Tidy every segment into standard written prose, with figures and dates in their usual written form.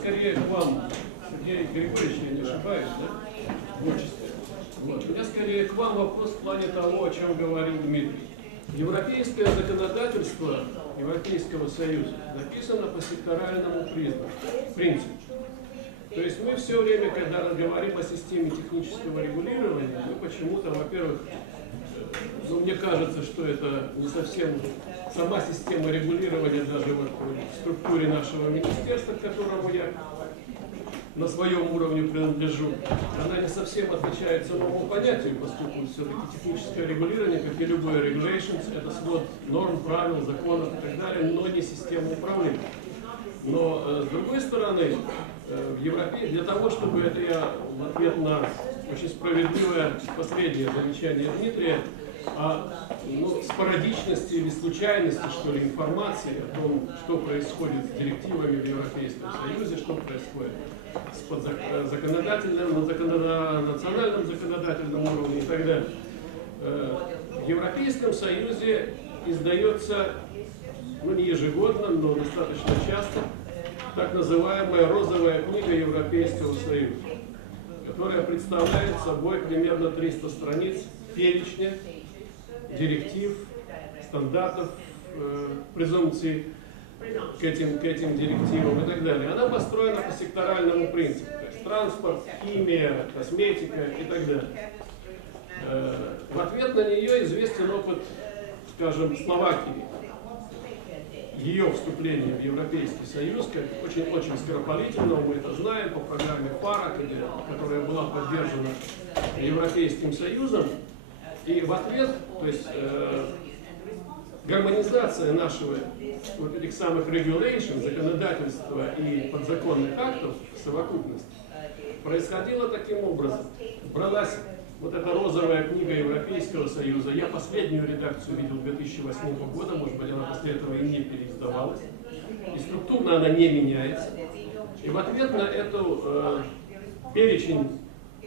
скорее к вам, Сергей Григорьевич, я не ошибаюсь, да? В отчестве. Вот. У меня скорее к вам вопрос в плане того, о чем говорил Дмитрий. Европейское законодательство Европейского Союза написано по секторальному принципу. То есть мы все время, когда говорим о системе технического регулирования, мы почему-то, во-первых, мне кажется, что это не совсем сама система регулирования, даже вот в структуре нашего министерства, к которому я на своем уровне принадлежу, она не совсем отвечает самому понятию, поскольку все-таки техническое регулирование, как и любое regulations, это свод норм, правил, законов и так далее, но не система управления. Но, с другой стороны, в Европе, для того, чтобы это я в ответ на очень справедливое последнее замечание Дмитрия, о спорадичности или случайности, что ли, информации о том, что происходит с директивами в Европейском Союзе, что происходит с законодательным, на национальном законодательном уровне и так далее. В Европейском Союзе издается, не ежегодно, но достаточно часто, так называемая розовая книга Европейского Союза, которая представляет собой примерно 300 страниц перечня директив, стандартов, презумпций к этим директивам и так далее. Она построена по секторальному принципу. То есть транспорт, химия, косметика и так далее. В ответ на нее известен опыт, скажем, Словакии. Ее вступление в Европейский Союз, как очень скоропалительного, мы это знаем, по программе ФАРА, которая была поддержана Европейским Союзом. И в ответ, то есть гармонизация нашего вот этих самых regulations, законодательства и подзаконных актов в совокупности происходила таким образом. Бралась вот эта розовая книга Европейского Союза. Я последнюю редакцию видел 2008 года, может быть, она после этого и не переиздавалась. И структурно она не меняется. И в ответ на эту перечень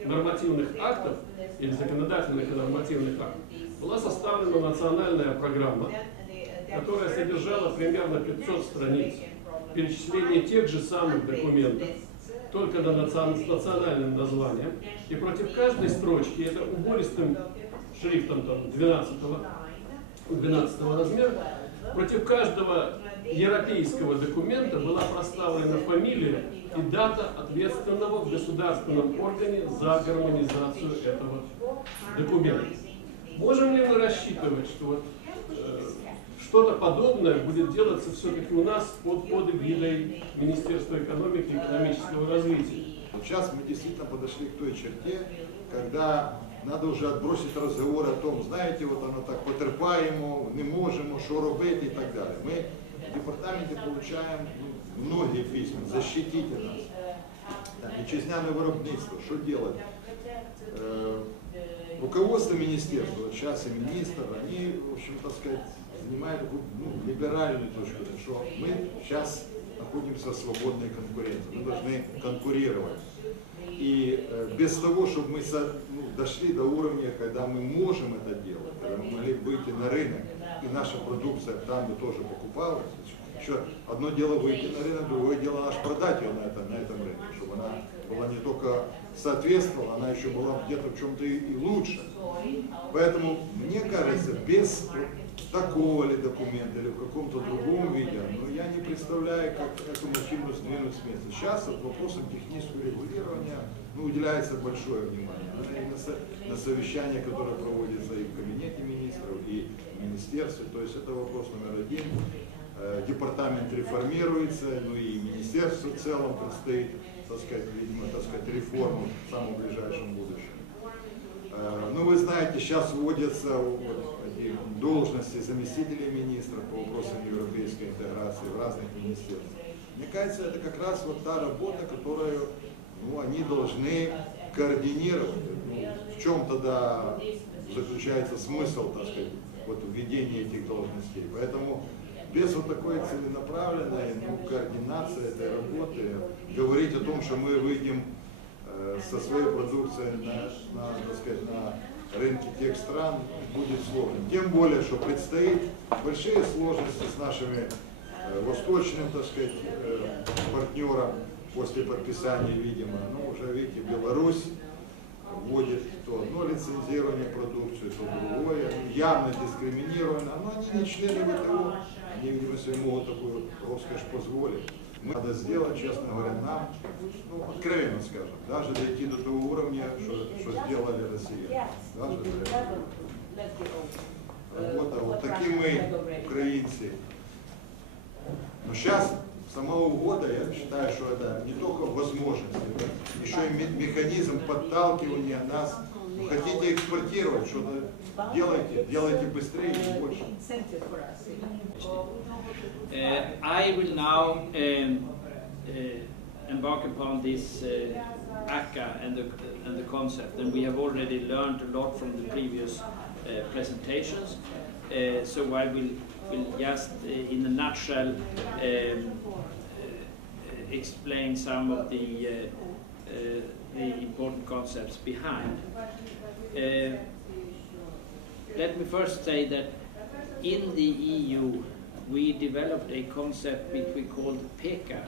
нормативных актов, или законодательных и нормативных актов, была составлена национальная программа, которая содержала примерно 500 страниц перечисления тех же самых документов, только с национальным названием. И против каждой строчки, это убористым шрифтом 12 размера, против каждого европейского документа была проставлена фамилия и дата ответственного в государственном органе за гармонизацию этого документа. Можем ли мы рассчитывать, что что-то подобное будет делаться все-таки у нас под эгидой Министерства экономики и экономического развития? Сейчас мы действительно подошли к той черте, когда надо уже отбросить разговор о том, знаете, вот оно так потерпаємо, не можемо, що робити і так далее. Мы в департаменте получаем многие письма, защитите нас, вітчизняне виробництво, что делать? Руководство министерства, вот сейчас и министр, они, в общем, так сказать, занимают такую либеральную точку, что мы сейчас находимся в свободной конкуренции, мы должны конкурировать. И без того, чтобы мы дошли до уровня, когда мы можем это делать, когда мы могли выйти на рынок, и наша продукция там бы тоже покупалась. Еще одно дело выйти на рынок, другое дело наш продать ее на этом рынке, чтобы она была не только соответствовала, она еще была где-то в чем-то и лучше. Поэтому, мне кажется, без такого ли документа или в каком-то другом виде, я не представляю, как эту машину сдвинуть с места. Сейчас вот вопросам технического регулирования уделяется большое внимание. И на совещания, которые проводятся и в кабинете министров, и в министерстве. То есть это вопрос номер один. Департамент реформируется, и министерство в целом предстоит, так сказать, видимо, реформу в самом ближайшем будущем. Вы знаете, сейчас вводятся эти должности заместителей министров по вопросам европейской интеграции в разных министерствах. Мне кажется, это как раз вот та работа, которую они должны координировать. В чем тогда заключается смысл, так сказать, введения этих должностей. Поэтому без вот такой целенаправленной координации этой работы говорить о том, что мы выйдем со своей продукцией так сказать, на рынке тех стран, будет сложно. Тем более, что предстоит большие сложности с нашими восточным, так сказать, партнером, после подписания, видимо, ну, уже, видите, Беларусь вводит то одно лицензирование продукции, то другое, явно дискриминируемо, но они не члены ВТО, они, видимо, себе могут такую роскошь позволить. Надо сделать, честно говоря, нам, ну, откровенно скажем, даже дойти до того уровня, что сделали россияне. Даже до этого. Вот такие мы, украинцы. Но сейчас сама угода, я считаю, что это не только возможность, это еще и механизм подталкивания нас. Вы хотите экспортировать, что-то делайте быстрее и больше. I will now embark upon this АСАА and the concept, and we have already learned a lot from the previous presentations. So I will just, in a nutshell, explain some of the important concepts behind. Let me first say that in the EU we developed a concept which we called PECA,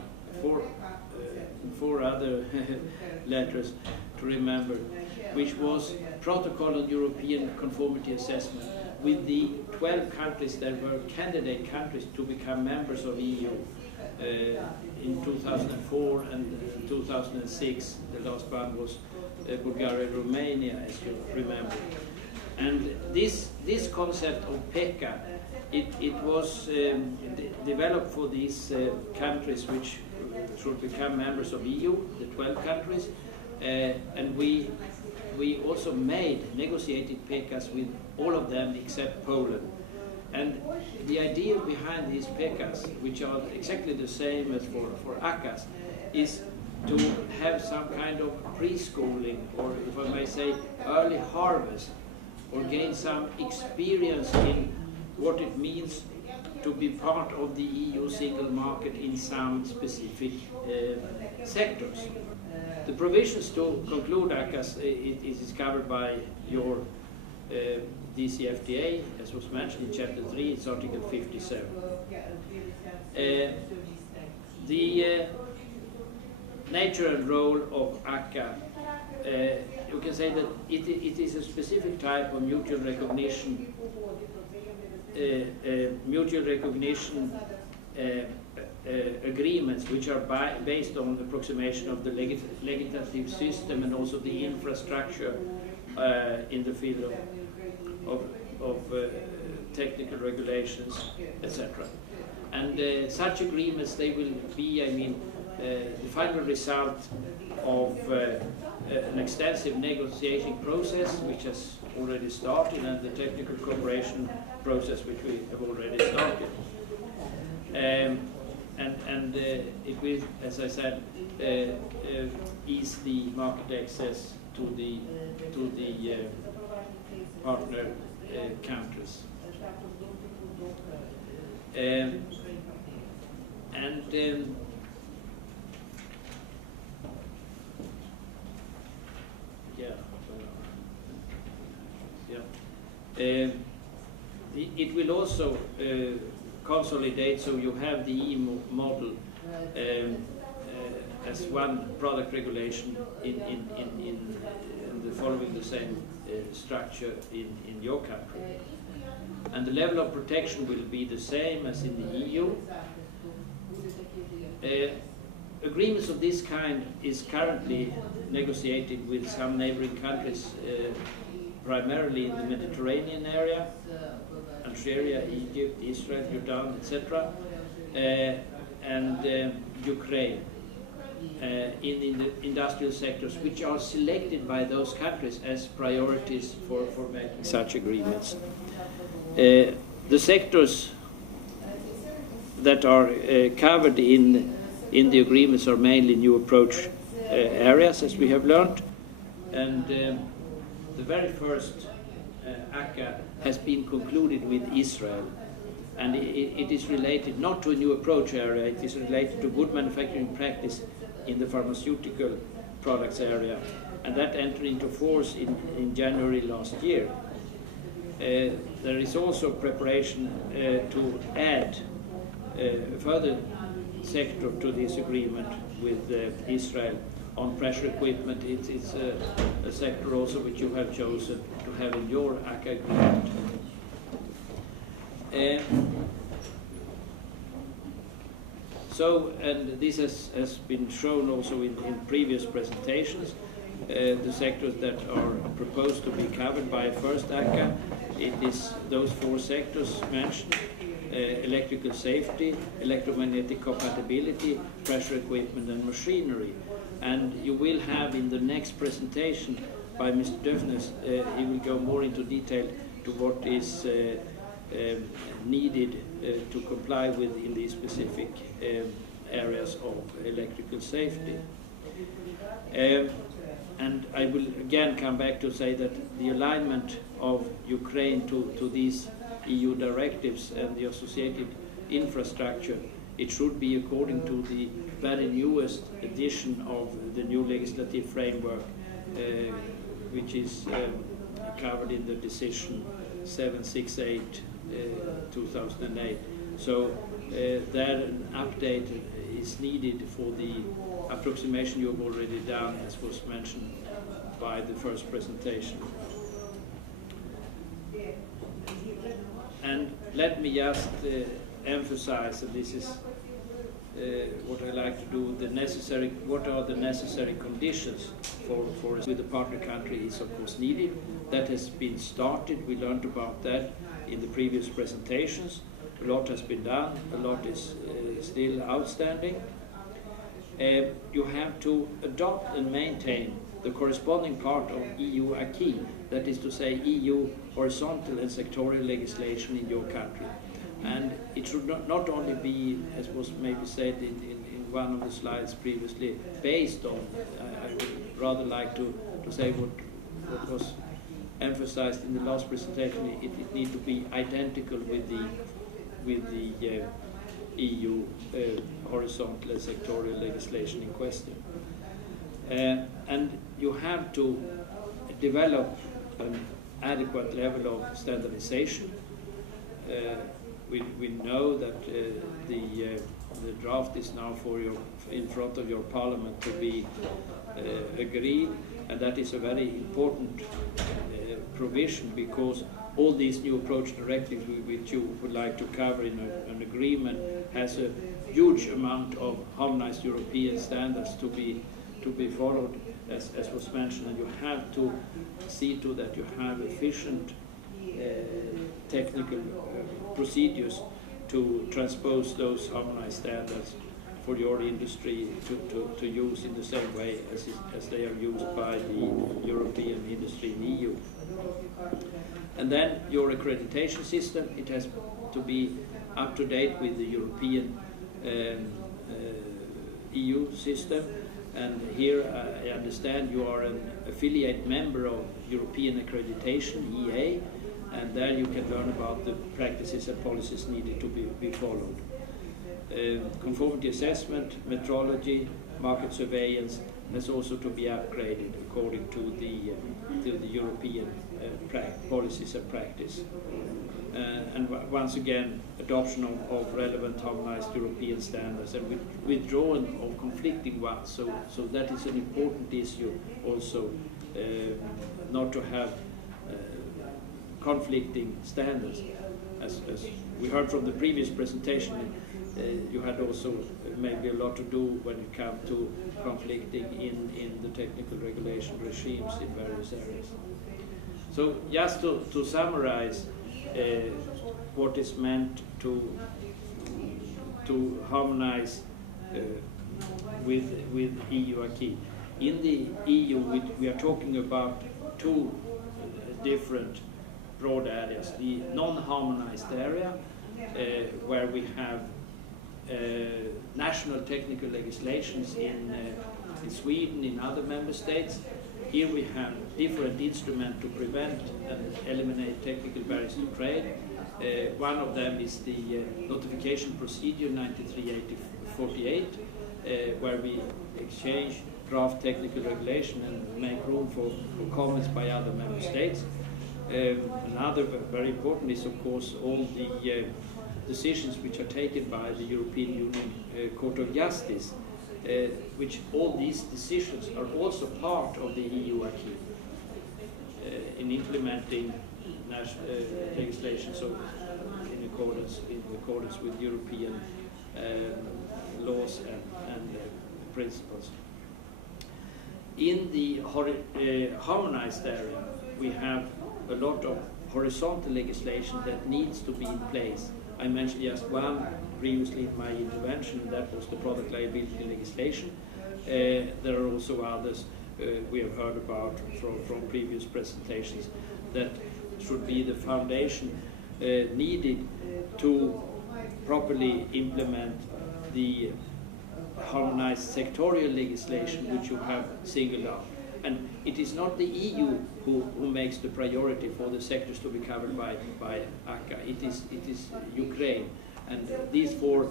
four other letters to remember, which was Protocol on European Conformity Assessment, with the 12 countries that were candidate countries to become members of EU in 2004 and 2006. The last one was Bulgaria, Romania, as you remember. And this concept of PECA, it was developed for these countries which should become members of EU, the 12 countries, and we also negotiated PECAs with all of them except Poland. And the idea behind these PECAs, which are exactly the same as for ACAs, is to have some kind of preschooling, or if I may say, early harvest, or gain some experience in what it means to be part of the EU single market in some specific sectors. The provisions to conclude ACAs is covered by your DCFTA, as was mentioned in Chapter 3, it's Article 57. The nature and role of ACA, you can say that it is a specific type of mutual recognition agreements which are based on approximation of the legislative system and also the infrastructure in the field of technical regulations, etc. And such agreements, they will be, the final result of an extensive negotiating process which has already started, and the technical cooperation process which we have already started. And it will, as I said, ease the market access to the partner countries. It will also consolidate, so you have the EU model as one product regulation in the following the same structure in your country. And the level of protection will be the same as in the EU. Agreements of this kind is currently negotiated with some neighboring countries, primarily in the Mediterranean area, Algeria, Egypt, Israel, Jordan, etc., and Ukraine, in the industrial sectors, which are selected by those countries as priorities for making such agreements. The sectors that are covered in the agreements are mainly new approach areas, as we have learned, and the very first ACA has been concluded with Israel, and it is related not to a new approach area, it is related to good manufacturing practice in the pharmaceutical products area, and that entered into force in January last year. There is also preparation to add a further sector to this agreement, with Israel. On pressure equipment, it's a sector also which you have chosen to have in your ACA agreement. So, and this has been shown also in previous presentations, the sectors that are proposed to be covered by a first ACA. It is those 4 sectors mentioned: electrical safety, electromagnetic compatibility, pressure equipment and machinery. And you will have in the next presentation by Mr. Döfnes, he will go more into detail to what is needed to comply with in these specific areas of electrical safety. And I will again come back to say that the alignment of Ukraine to these EU directives and the associated infrastructure, it should be according to the very newest edition of the new legislative framework, which is covered in the decision 768 2008. So there an update is needed for the approximation you have already done, as was mentioned by the first presentation. And let me just emphasize that this is what I like to do, what are the necessary conditions for us with the partner country is of course needed. That has been started, we learned about that in the previous presentations. A lot has been done, a lot is still outstanding. You have to adopt and maintain the corresponding part of EU acquis, that is to say EU horizontal and sectorial legislation in your country. And it should not only be, as was maybe said in one of the slides previously, based on, I would rather like to say what was emphasized in the last presentation, it needs to be identical with the EU horizontal and sectorial legislation in question. And you have to develop an adequate level of standardization. We know that the draft is now in front of your parliament to be agreed, and that is a very important provision, because all these new approach directives which you would like to cover in an agreement has a huge amount of harmonized European standards to be followed, as was mentioned, and you have to see to that you have efficient technical procedures to transpose those harmonized standards for your industry to use in the same way as they are used by the European industry in the EU. And then your accreditation system, it has to be up to date with the European EU system. And here I understand you are an affiliate member of European Accreditation, EA, and there you can learn about the practices and policies needed to be followed. Conformity assessment, metrology, market surveillance has also to be upgraded according to the European policies and practice. And once again, adoption of relevant harmonized European standards and withdrawal of conflicting ones. So that is an important issue also, not to have conflicting standards. As we heard from the previous presentation, you had also maybe a lot to do when it comes to conflicting in the technical regulation regimes in various areas. So just to summarize what is meant to harmonize with EU acquis. In the EU, we are talking about two different broad areas. The non-harmonized area, where we have national technical legislations in Sweden, in other member states. Here we have different instruments to prevent and eliminate technical barriers to trade. One of them is the notification procedure 93/48, where we exchange draft technical regulation and make room for comments by other member states. Another very important is, of course, all the decisions which are taken by the European Union Court of Justice which all these decisions are also part of the EU acquis in implementing legislation, so in accordance with European laws and principles. In the harmonized area, we have a lot of horizontal legislation that needs to be in place. I mentioned just one previously in my intervention, and that was the product liability legislation. There are also others we have heard about from previous presentations that should be the foundation needed to properly implement the harmonized sectorial legislation which you have singled out. And it is not the EU who makes the priority for the sectors to be covered by АСАА. It is Ukraine. And these four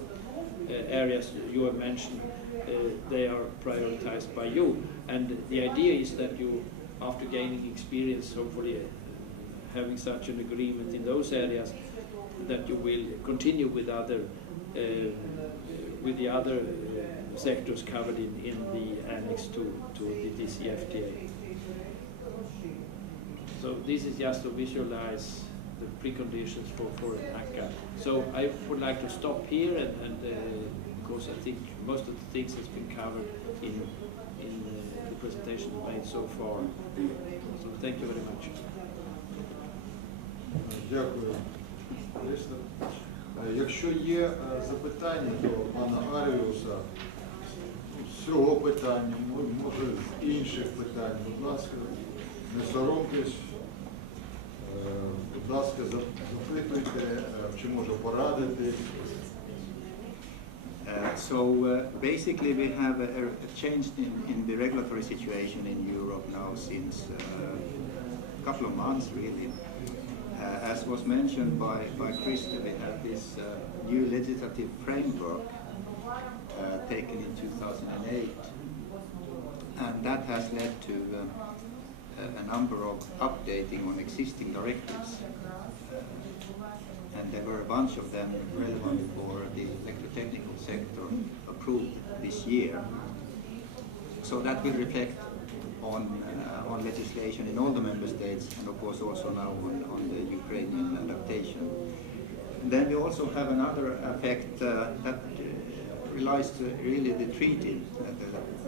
areas you have mentioned, they are prioritized by you. And the idea is that you, after gaining experience, hopefully having such an agreement in those areas, that you will continue with the other sectors covered in the annex to the DCFTA. So this is just to visualize the preconditions for АСАА. So I would like to stop here, and because I think most of the things has been covered in the presentation made so far. So thank you very much. Дякую. Якщо є запитання до пана Аріуса, з цього питання, може з інших питань, будь ласка, не соромтесь, будь ласка, запитуйте, чи може порадити. Basically we have a change in the regulatory situation in Europe now since a couple of months really. As was mentioned by Krista, we have this new legislative framework taken in 2008, and that has led to a number of updating on existing directives, and there were a bunch of them relevant for the electrotechnical sector approved this year. So that will reflect on legislation in all the member states, and of course also now on the Ukrainian adaptation. Then we also have another effect that relies to really the treaty,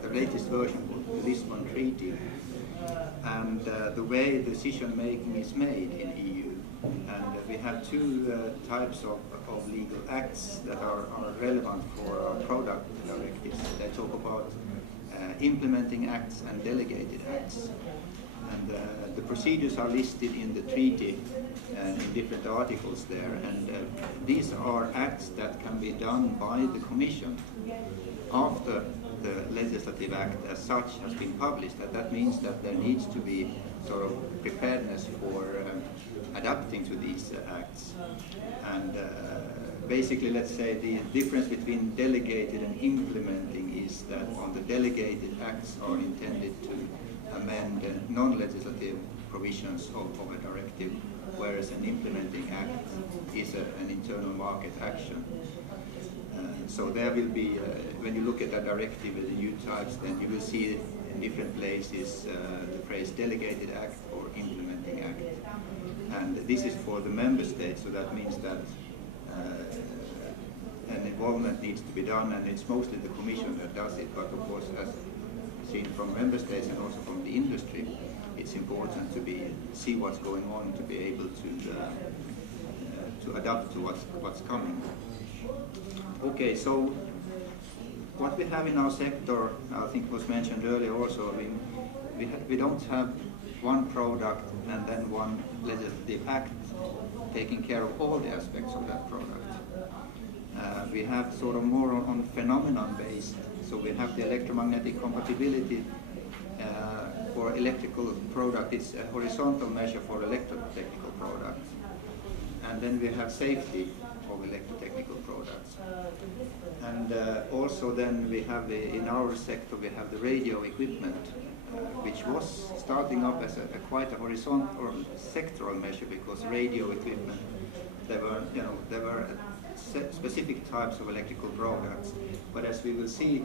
the latest version of the Lisbon Treaty, and the way decision making is made in EU. And we have two types of legal acts that are relevant for our product directives. They talk about implementing acts and delegated acts. And the procedures are listed in the treaty in different articles there. And these are acts that can be done by the Commission after the legislative act as such has been published. And that means that there needs to be sort of preparedness for adapting to these acts. And basically, let's say the difference between delegated and implementing is that on the delegated acts are intended to amend non-legislative provisions of a directive, whereas an implementing act is an internal market action. So there will be, when you look at a directive with the new types, then you will see in different places the phrase delegated act or implementing act. And this is for the member states, so that means that an involvement needs to be done, and it's mostly the Commission that does it, but of course, as seen from member states and also from the industry, it's important to see what's going on, to be able to adapt to what's coming. Okay, so what we have in our sector, I think was mentioned earlier also, we don't have one product and then one legislative act taking care of all the aspects of that product. We have sort of more on phenomenon based, so we have the electromagnetic compatibility for electrical product. It's a horizontal measure for electrotechnical products. And then we have safety of electrotechnical products. And also then we have in our sector we have the radio equipment, which was starting up as quite a horizontal or sectoral measure, because radio equipment, there were specific types of electrical products. But as we will see,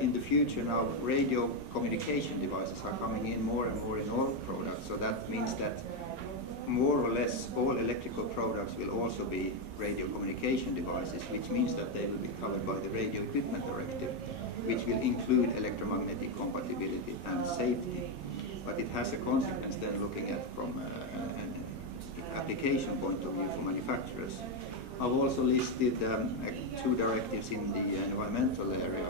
in the future now radio communication devices are coming in more and more in all products, so that means that more or less all electrical products will also be radio communication devices, which means that they will be covered by the Radio Equipment Directive, which will include electromagnetic compatibility and safety. But it has a consequence then looking at from an application point of view for manufacturers. I've also listed 2 directives in the environmental area,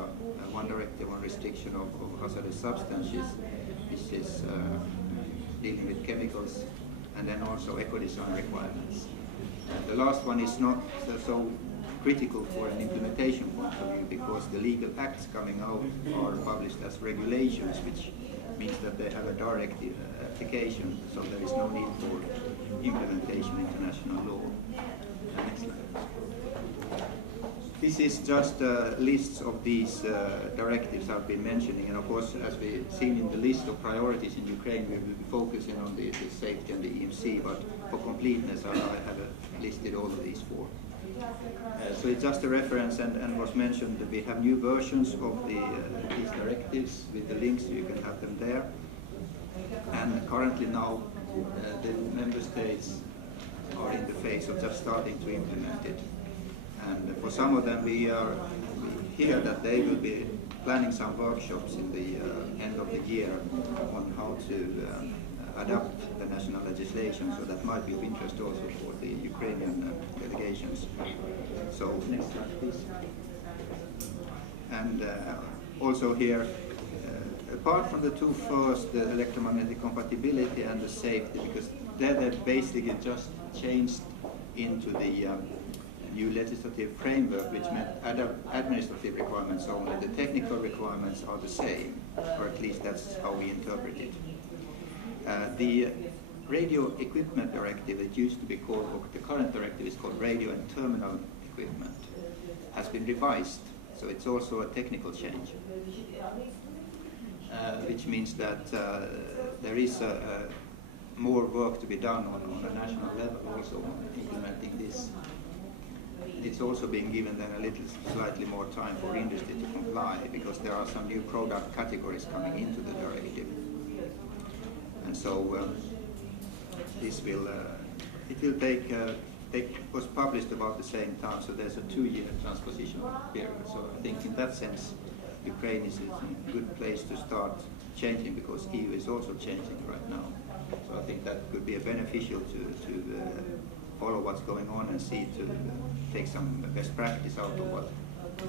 one directive on restriction of hazardous substances, which is dealing with chemicals, and then also eco-design requirements. The last one is not so critical for an implementation point of view, because the legal acts coming out are published as regulations, which means that they have a direct application, so there is no need for implementation international law. Next slide. This is just lists of these directives I've been mentioning, and of course, as we've seen in the list of priorities in Ukraine, we will be focusing on the safety and the EMC, but for completeness I have listed all of these 4. So it's just a reference, and was mentioned that we have new versions of these directives with the links, so you can have them there. And currently now the member states are in the phase of just starting to implement it. And for some of them we hear that they will be planning some workshops in the end of the year on how to adapt the national legislation, so that might be of interest also for the Ukrainian delegations. So next slide please. And also here, apart from the 2 first, the electromagnetic compatibility and the safety, because they basically just changed into the new legislative framework, which meant administrative requirements only. The technical requirements are the same, or at least that's how we interpret it. The Radio Equipment Directive, it used to be called, or the current directive is called Radio and Terminal Equipment, has been revised, so it's also a technical change, which means that there is more work to be done on a national level also on implementing this. It's also being given then a little slightly more time for industry to comply, because there are some new product categories coming into the directive. And so this will, it will take, was published about the same time, so there's a 2-year transposition period. So I think in that sense, Ukraine is in a good place to start changing, because EU is also changing right now. So I think that could be beneficial to follow what's going on and see to take some best practice out of what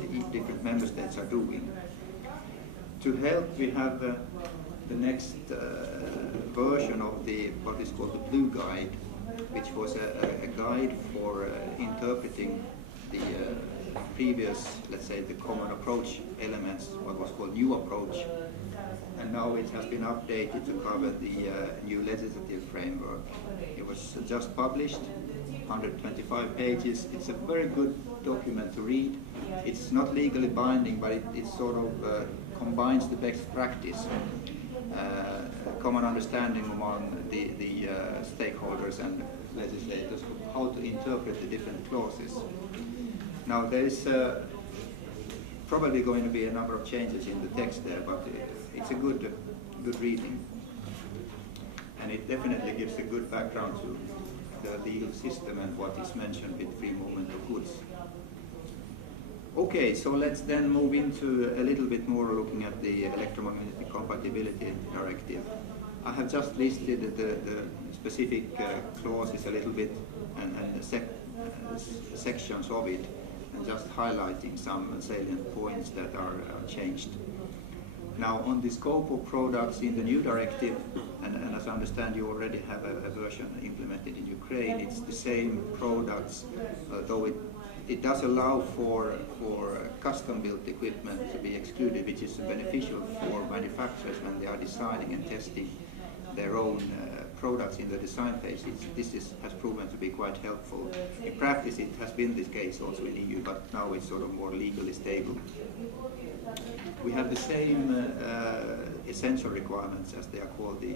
the different member states are doing. To help, we have the next version of what is called the Blue Guide, which was a guide for interpreting the previous, let's say, the common approach elements, what was called new approach, and now it has been updated to cover the new legislative framework. It was just published, 125 pages. It's a very good document to read. It's not legally binding, but it sort of combines the best practice, common understanding among the stakeholders and legislators of how to interpret the different clauses. Now there is probably going to be a number of changes in the text there, but it's a good reading, and it definitely gives a good background to the legal system and what is mentioned with free movement of goods. Okay, so let's then move into a little bit more looking at the electromagnetic compatibility directive. I have just listed the specific clauses a little bit and sections of it, and just highlighting some salient points that are changed. Now, on the scope of products in the new directive, and as I understand you already have a version implemented in Ukraine, it's the same products, though it does allow for custom-built equipment to be excluded, which is beneficial for manufacturers when they are designing and testing their own products in the design phase. This has proven to be quite helpful. In practice, it has been this case also in EU, but now it's sort of more legally stable. We have the same essential requirements, as they are called, the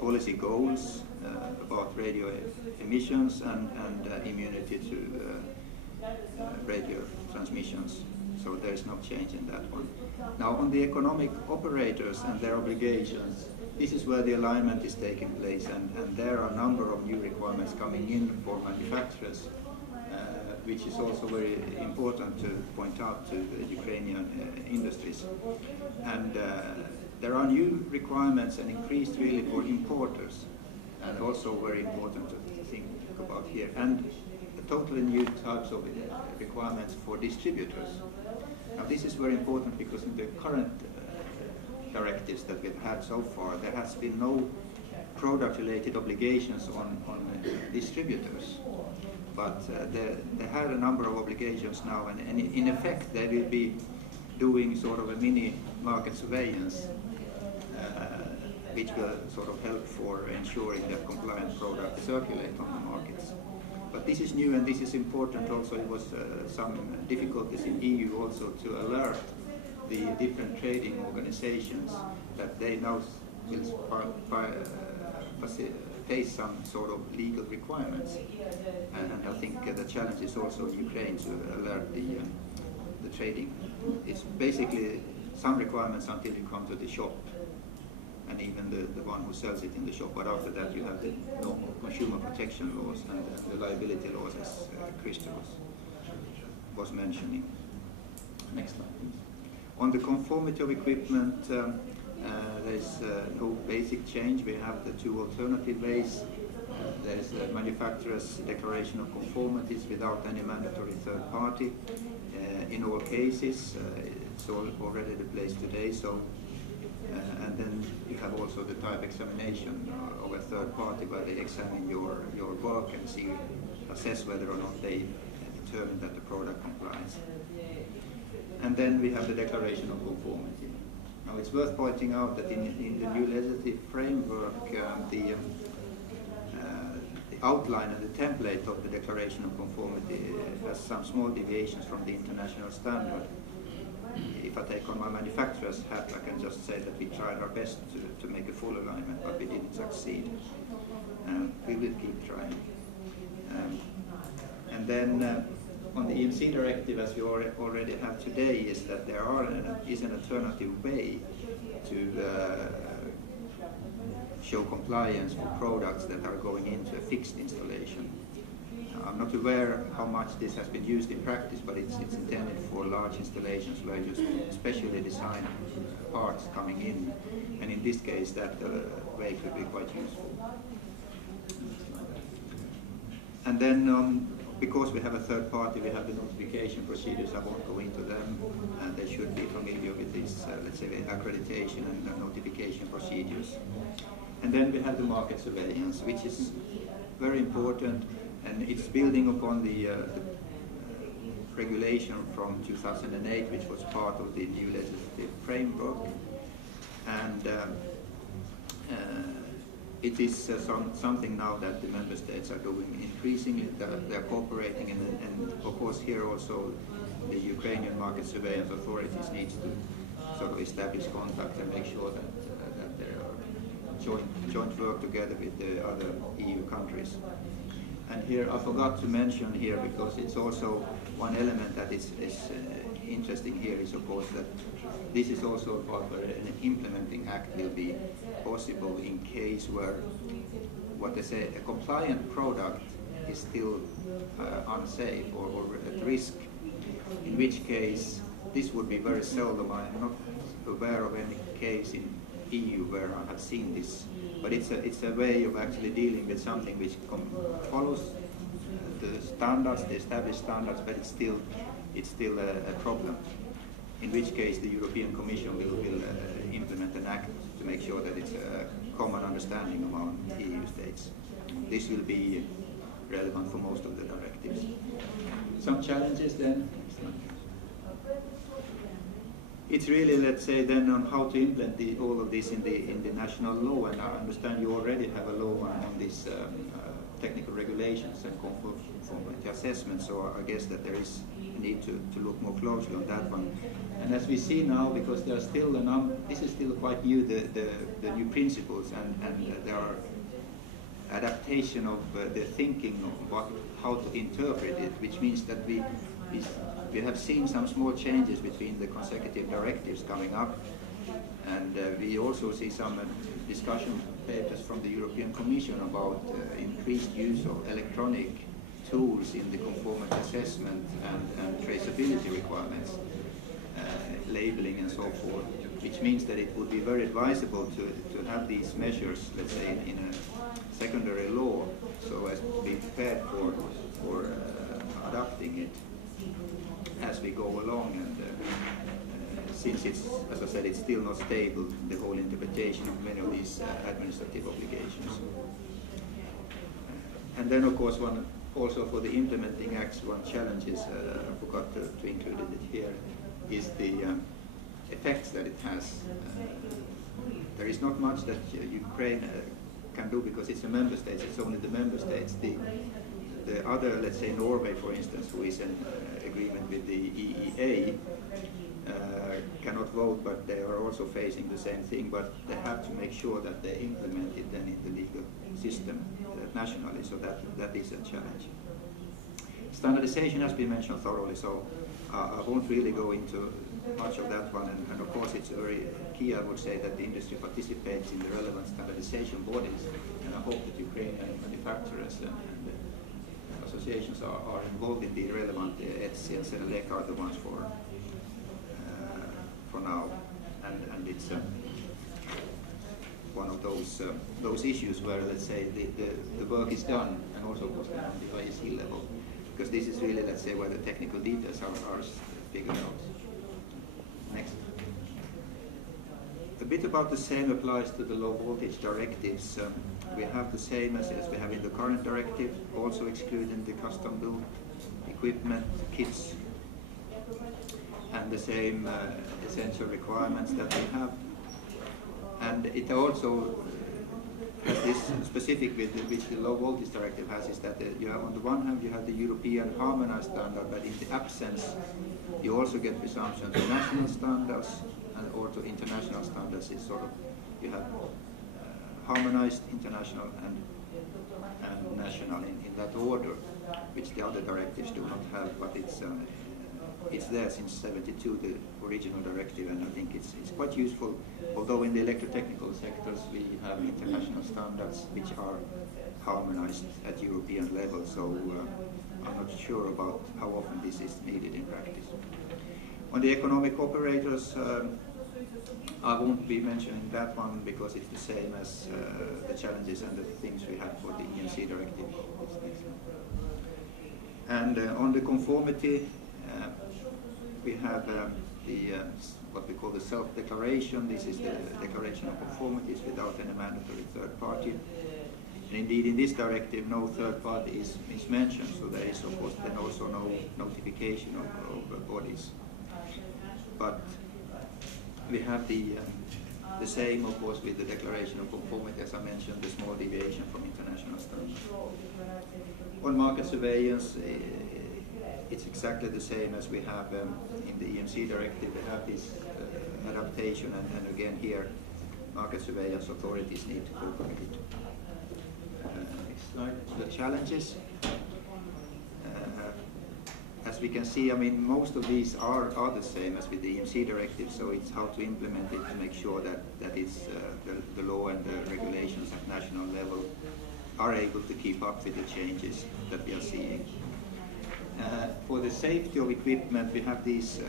policy goals about radio emissions and immunity to radio transmissions. So there is no change in that one. Now on the economic operators and their obligations, this is where the alignment is taking place, and there are a number of new requirements coming in for manufacturers, which is also very important to point out to the Ukrainian industries. And there are new requirements and increased really for importers, and also very important to think about here, and totally new types of requirements for distributors. Now this is very important because in the current directives that we've had so far, there has been no product-related obligations on distributors. But they had a number of obligations now, and in effect they will be doing sort of a mini market surveillance, which will sort of help for ensuring that compliant products circulate on the markets. But this is new, and this is important also. It was some difficulties in EU also to alert the different trading organizations that they now will face some sort of legal requirements. And I think the challenge is also in Ukraine to alert the trading. It's basically some requirements until you come to the shop, and even the one who sells it in the shop, but after that you have the normal consumer protection laws and the liability laws, as Christo was mentioning. Next slide, please. On the conformity of equipment, there is no basic change. We have the two alternative ways. There is the manufacturer's declaration of conformities without any mandatory third party. In all cases, it's already the place today. So, and then you have also the type examination of a third party, where they examine your work and assess whether or not they determine that the product complies. And then we have the declaration of conformity. Now it's worth pointing out that in the new legislative framework, the outline and the template of the declaration of conformity has some small deviations from the international standard. If I take on my manufacturer's hat, I can just say that we tried our best to make a full alignment, but we didn't succeed. We will keep trying. And then on the EMC directive, as we already have today, is that there is an alternative way to show compliance for products that are going into a fixed installation. I'm not aware how much this has been used in practice, but it's intended for large installations where you specially design parts coming in, and in this case that way could be quite useful. And then because we have a third party, we have the notification procedures. I won't go into them, and they should be familiar with this, let's say, accreditation and notification procedures. And then we have the market surveillance, which is very important, and it's building upon the regulation from 2008, which was part of the new legislative framework. And it is something now that the member states are doing increasingly. They're cooperating, and of course here also the Ukrainian market surveillance authorities needs to sort of establish contact and make sure that there are joint work together with the other EU countries. And here I forgot to mention here, because it's also one element that is interesting here, is of course that this is also a part where an implementing act will be possible in case where, what they say, a compliant product is still unsafe or at risk, in which case this would be very seldom. I am not aware of any case in EU where I have seen this, but it's a way of actually dealing with something which follows the standards, the established standards, but it's still a problem. In which case the European Commission will implement an act to make sure that it's a common understanding among EU states. This will be relevant for most of the directives. Some challenges then. It's really, let's say, then on how to implement all of this in the national law, and I understand you already have a law on this technical regulations and conformity assessment, so I guess that there is a need to look more closely on that one. And as we see now, because there are still this is still quite new, the new principles, and there are adaptation of the thinking of how to interpret it, which means that we We have seen some small changes between the consecutive directives coming up, and we also see some discussion papers from the European Commission about increased use of electronic tools in the conformity assessment and traceability requirements, labeling and so forth, which means that it would be very advisable to have these measures, let's say, in a secondary law, so as to be prepared for adopting it as we go along. And since it's, as I said, it's still not stable, the whole interpretation of many of these administrative obligations. And then, of course, one also for the implementing acts, one challenge is, I forgot to include it here, is the effects that it has. There is not much that Ukraine can do because it's a member state. It's only the member states. The other, let's say Norway, for instance, who is in agreement with the EEA, cannot vote, but they are also facing the same thing. But they have to make sure that they implement it then in the legal system nationally. So that is a challenge. Standardization has been mentioned thoroughly, so I won't really go into much of that one. And of course, it's very key, I would say, that the industry participates in the relevant standardization bodies. And I hope that Ukrainian manufacturers and associations are involved in the relevant ETSI and Senelec are the ones for now. And it's one of those issues where, let's say, the work is done, and also of course on the IEC level, because this is really, let's say, where the technical details are figured out. Next. A bit about the same applies to the low voltage directives. We have the same as we have in the current directive, also excluding the custom built equipment, kits, and the same essential requirements that we have. And it also has this specific with which the low voltage directive has, is that you have, on the one hand, you have the European harmonized standard, but in the absence, you also get presumption to national standards or to international standards. It's sort of, you have harmonized, international, and national in that order, which the other directives do not have, but it's there since '72, the original directive, and I think it's quite useful. Although in the electrotechnical sectors we have international standards which are harmonized at European level, so I'm not sure about how often this is needed in practice. On the economic operators, I won't be mentioning that one because it's the same as the challenges and the things we have for the EMC directive. And on the conformity, we have what we call the self-declaration. This is the declaration of conformities without any mandatory third party. And indeed, in this directive, no third party is mentioned, so there is, of course, then also no notification of bodies. But we have the same, of course, with the declaration of conformity, as I mentioned, the small deviation from international standards. On market surveillance, it's exactly the same as we have in the EMC directive. We have this adaptation, and again here, market surveillance authorities need to cooperate. Next slide. The challenges. As we can see, I mean, most of these are the same as with the EMC directive, so it's how to implement it to make sure that it's, the law and the regulations at national level are able to keep up with the changes that we are seeing. For the safety of equipment, we have this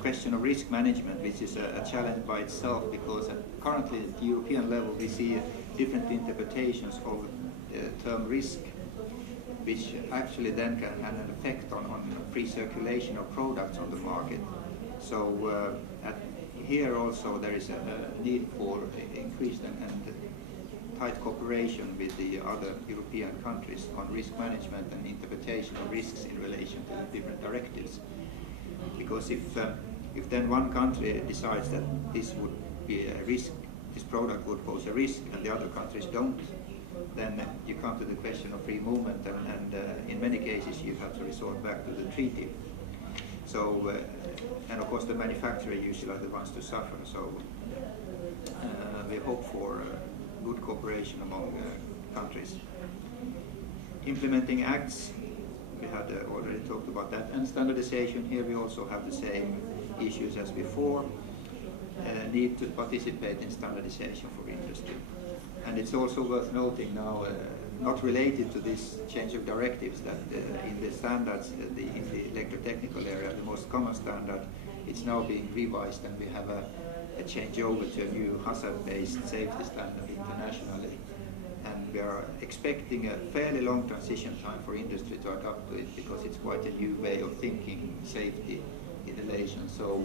question of risk management, which is a challenge by itself, because currently at the European level we see different interpretations of the term risk, which actually then can have an effect on pre-circulation of products on the market. So here also there is a need for increased and tight cooperation with the other European countries on risk management and interpretation of risks in relation to the different directives. Because if then one country decides that this would be a risk, this product would pose a risk, and the other countries don't, then you come to the question of free movement, and in many cases you have to resort back to the treaty. So, and of course the manufacturer usually are the ones to suffer, so we hope for good cooperation among countries. Implementing acts, we had already talked about that. And standardization, here we also have the same issues as before. Need to participate in standardization for industry. And it's also worth noting now, not related to this change of directives, that in the standards, in the electrotechnical area, the most common standard, it's now being revised, and we have a changeover to a new hazard-based safety standard internationally. And we are expecting a fairly long transition time for industry to adapt to it, because it's quite a new way of thinking safety in relation. So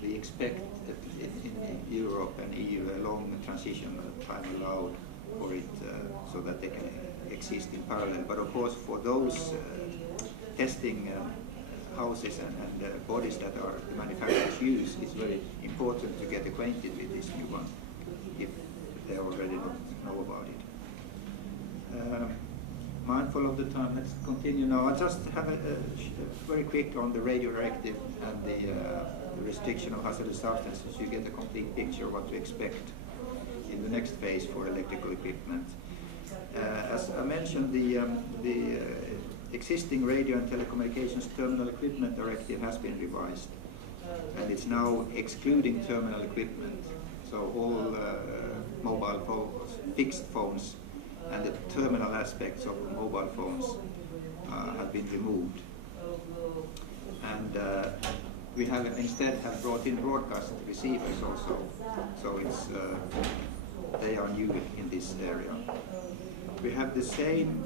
we expect that in Europe and EU a long transition time allowed for it, so that they can exist in parallel. But of course, for those testing houses and bodies that are the manufacturers use, it's very important to get acquainted with this new one if they already know about it. Mindful of the time, let's continue now. I'll just have a very quick on the radio directive and the restriction of hazardous substances, so you get a complete picture of what to expect in the next phase for electrical equipment. As I mentioned, the existing radio and telecommunications terminal equipment directive has been revised, and it's now excluding terminal equipment. So all mobile phones, fixed phones, and the terminal aspects of mobile phones have been removed. And we have instead brought in broadcast receivers also, so it's they are new in this area. We have the same,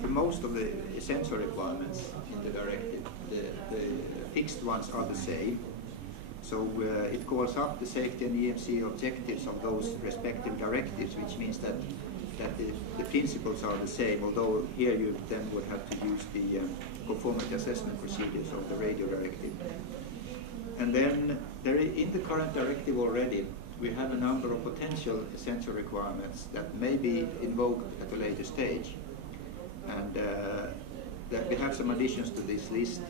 most of the sensor requirements in the directive. The fixed ones are the same. So it calls up the safety and EMC objectives of those respective directives, which means that the principles are the same, although here you then would have to use the conformity assessment procedures of the radio directive. And then in the current directive already, we have a number of potential sensor requirements that may be invoked at a later stage. And that we have some additions to this list,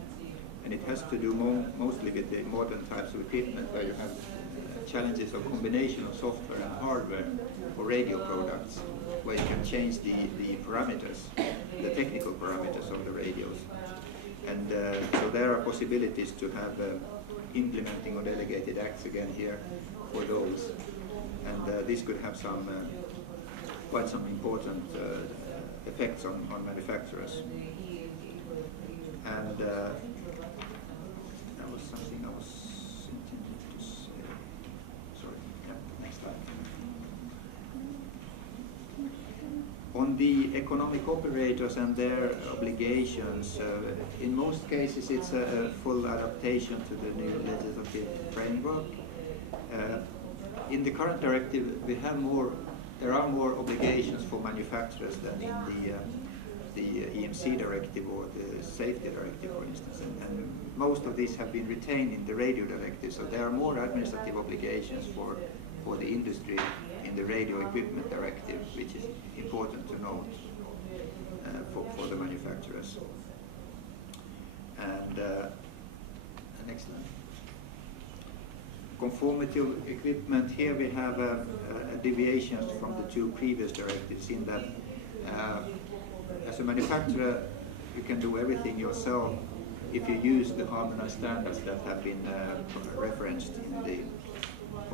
and it has to do mostly with the modern types of equipment where you have challenges of combination of software and hardware for radio products, where you can change the parameters, the technical parameters of the radios. And so there are possibilities to have implementing or delegated acts again here for those. And this could have some quite some important effects on manufacturers. And that was something I was intending to say. Sorry, yeah, next slide. On the economic operators and their obligations, in most cases it's a full adaptation to the new legislative framework. In the current directive, there are more obligations for manufacturers than in the EMC directive or the safety directive, for instance, and most of these have been retained in the radio directive, so there are more administrative obligations for the industry in the radio equipment directive, which is important to note for the manufacturers. And next slide. Conformity of equipment, here we have deviations from the two previous directives, in that as a manufacturer you can do everything yourself if you use the harmonized standards that have been referenced in the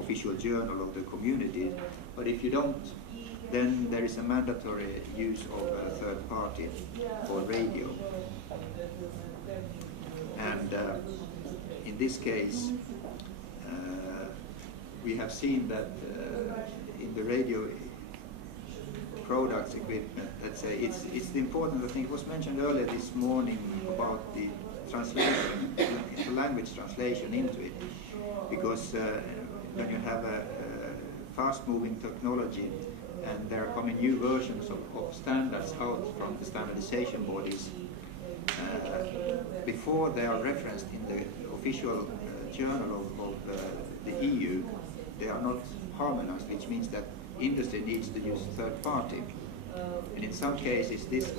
official journal of the community, but if you don't, then there is a mandatory use of a third party for radio. And in this case, we have seen that in the radio products equipment, let's say, it's important. I think it was mentioned earlier this morning about the translation, the language translation into it, because when you have a fast-moving technology and there are coming new versions of standards out from the standardization bodies, before they are referenced in the official journal of the EU, they are not harmonized, which means that industry needs to use third party. And in some cases this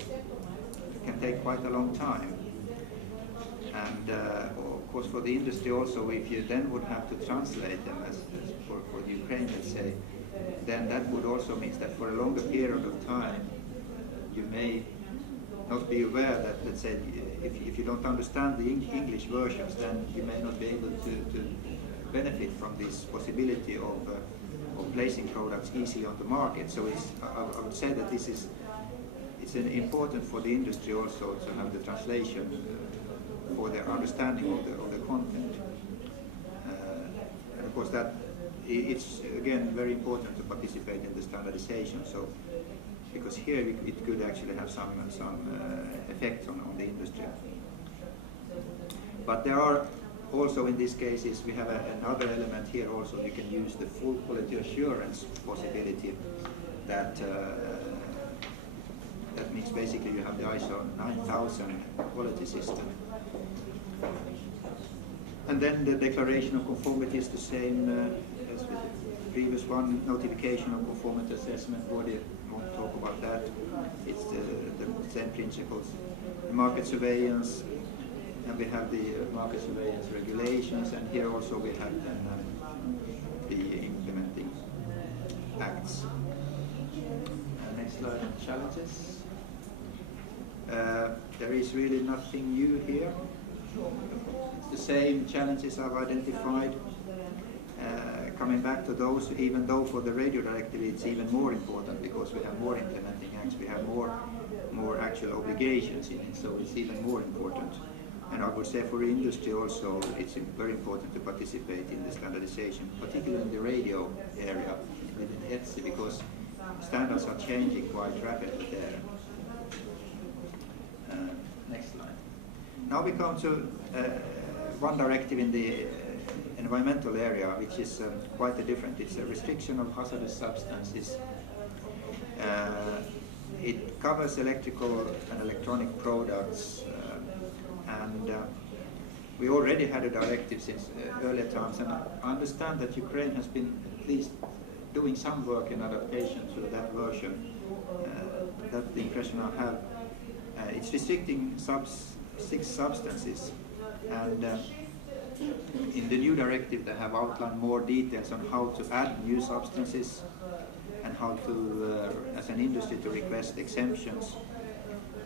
can take quite a long time. And of course for the industry also, if you then would have to translate them as for Ukraine, let's say, then that would also mean that for a longer period of time you may not be aware that, let's say, if you don't understand the English versions, then you may not be able to benefit from this possibility of placing products easily on the market. So I would say that it's important for the industry also to have the translation for their understanding of the content. And of course that it's again very important to participate in the standardization. So because here it could actually have some effect on the industry. But there are also in these cases we have another element here also. You can use the full quality assurance possibility. That means basically you have the ISO 9000 quality system. And then the declaration of conformity is the same as with the previous one. Notification of conformity assessment, body won't talk about that. It's the same principles. The market surveillance, and we have the market surveillance regulations, and here also we have the implementing acts. Next slide, challenges. There is really nothing new here. It's the same challenges I've identified. Coming back to those, even though for the radio directive it's even more important because we have more implementing acts, we have more actual obligations in it, so it's even more important. And I would say for industry also, it's very important to participate in the standardization, particularly in the radio area within ETSI, because standards are changing quite rapidly there. Next slide. Now we come to one directive in the environmental area, which is quite a different. It's a restriction of hazardous substances. It covers electrical and electronic products, and we already had a directive since earlier times, and I understand that Ukraine has been at least doing some work in adaptation to that version. That's the impression I have. It's restricting 6 substances, and in the new directive they have outlined more details on how to add new substances and how to, as an industry, to request exemptions,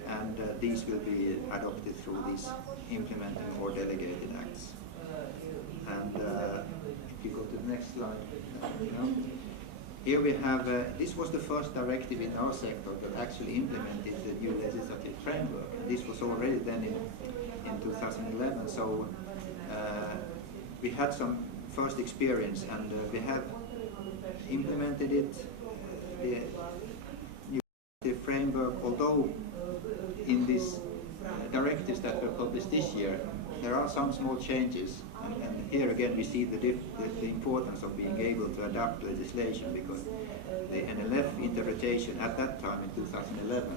and these will be adopted through these implementing or delegated acts. And if you go to the next slide, here we have, this was the first directive in our sector that actually implemented the new legislative framework. This was already then in 2011, so we had some first experience, and we have implemented it, the new framework, although in these directives that were published this year, there are some small changes, and here again we see the importance of being able to adapt legislation, because the NLF interpretation at that time in 2011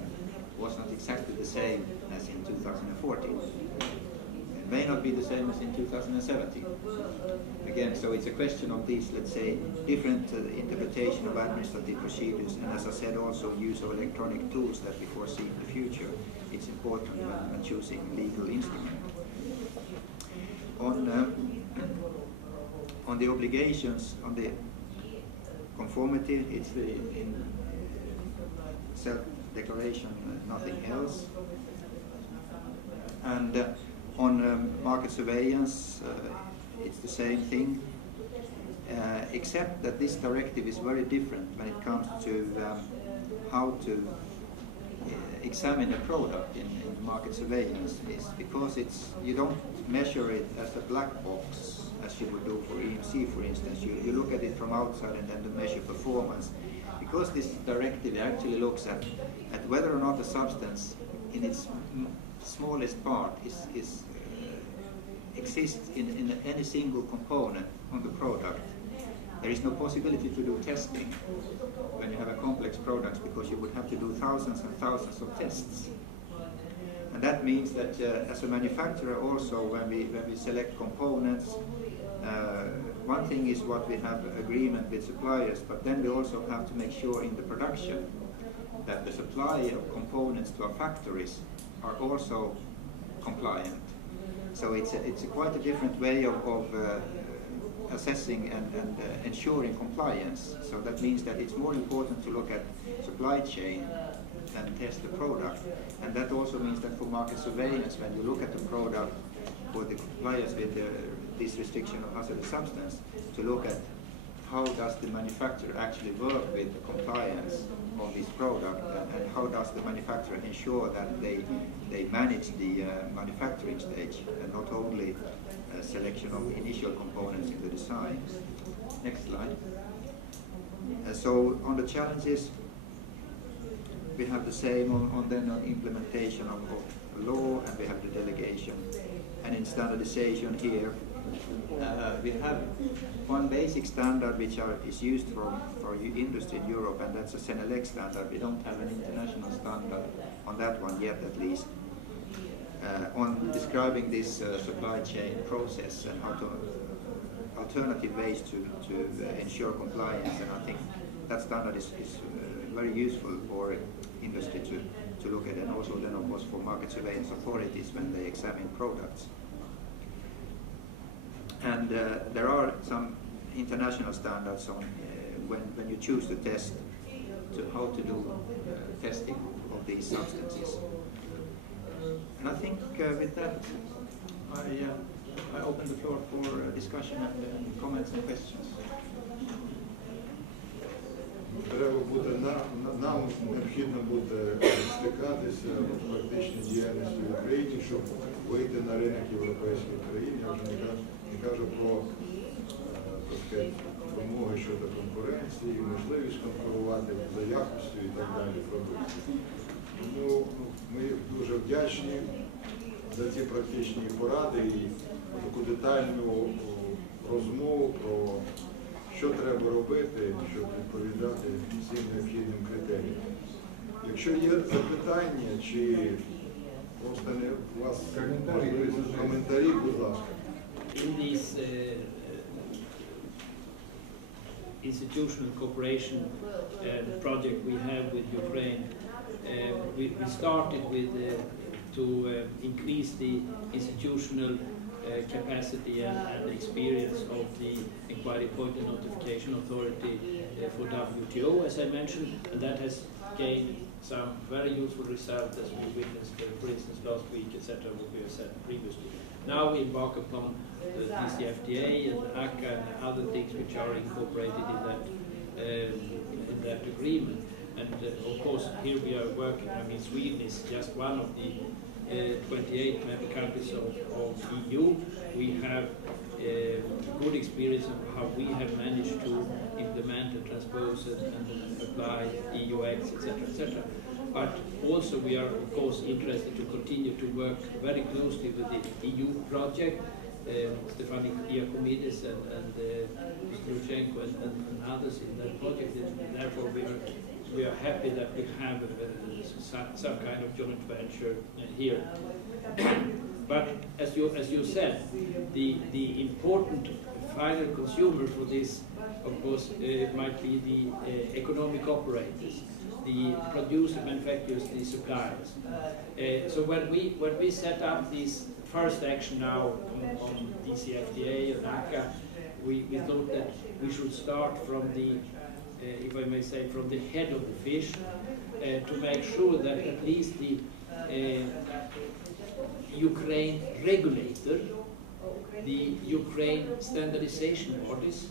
was not exactly the same as in 2014. It may not be the same as in 2017. Again, so it's a question of these, let's say, different interpretation of administrative procedures, and as I said, also use of electronic tools that we foresee in the future. It's important when choosing legal instrument. On the obligations, on the conformity, it's in self-declaration, nothing else. And on market surveillance, it's the same thing, except that this directive is very different when it comes to how to examine a product in market surveillance, is because you don't measure it as a black box as you would do for EMC, for instance. You look at it from outside and then to measure performance. Because this directive actually looks at whether or not the substance in its smallest part exists in any single component on the product. There is no possibility to do testing when you have a complex product, because you would have to do thousands and thousands of tests. And that means that as a manufacturer also, when we select components, one thing is what we have agreement with suppliers, but then we also have to make sure in the production that the supply of components to our factories are also compliant. So it's a quite a different way of assessing and ensuring compliance. So that means that it's more important to look at supply chain and test the product. And that also means that for market surveillance, when you look at the product for the compliance with this restriction of hazardous substance, to look at how does the manufacturer actually work with the compliance of this product, and how does the manufacturer ensure that they manage the manufacturing stage and not only selection of initial components in the design. Next slide. So on the challenges, we have the same on implementation of law, and we have the delegation. And in standardization here, we have one basic standard which is used for industry in Europe, and that's a Senelec standard. We don't have an international standard on that one yet, at least. On describing this supply chain process and how to alternative ways to ensure compliance, and I think that standard is very useful for industry to look at, and also then of course for market surveillance authorities when they examine products. And there are some international standards on when you choose to test, how to do testing of these substances. And I think with that, I open the floor for discussion and comments and questions. Треба буде нам необхідно буде стикатися в практичній діяльності в Україні, щоб вийти на ринок європейських країн. Я вже не кажу про так сказати, вимоги щодо конкуренції, можливість конкурувати за якістю і так далі продукції. Тому ми дуже вдячні за ці практичні поради і таку детальну розмову про що треба робити, щоб відповідати всім необхідним критеріям. Якщо є запитання, чи просто у вас можливість коментарі, будь ласка. In this institutional cooperation project we have with Ukraine, we started with to increase the institutional capacity and experience of the Inquiry Point and Notification Authority for WTO, as I mentioned, and that has gained some very useful results, as we witnessed, for instance, last week, etc., what we have said previously. Now we embark upon the DCFTA and ACA and other things which are incorporated in that agreement. And of course, here we are working. I mean, Sweden is just one of the 28 member countries of EU. We have good experience of how we have managed to implement and transpose and apply EU acts, etc., etc. But also we are, of course, interested to continue to work very closely with the EU project, Stefani Iacomides and Strushenko and others in that project. And therefore, we are happy that we have some kind of joint venture here. But as you said, the important final consumer for this, of course, might be the economic operators, the producer, manufacturers, the suppliers. So when we set up this first action now on DCFTA and ACA, we thought that we should start from the if I may say, from the head of the fish, to make sure that at least the Ukraine regulator, the Ukraine standardization bodies,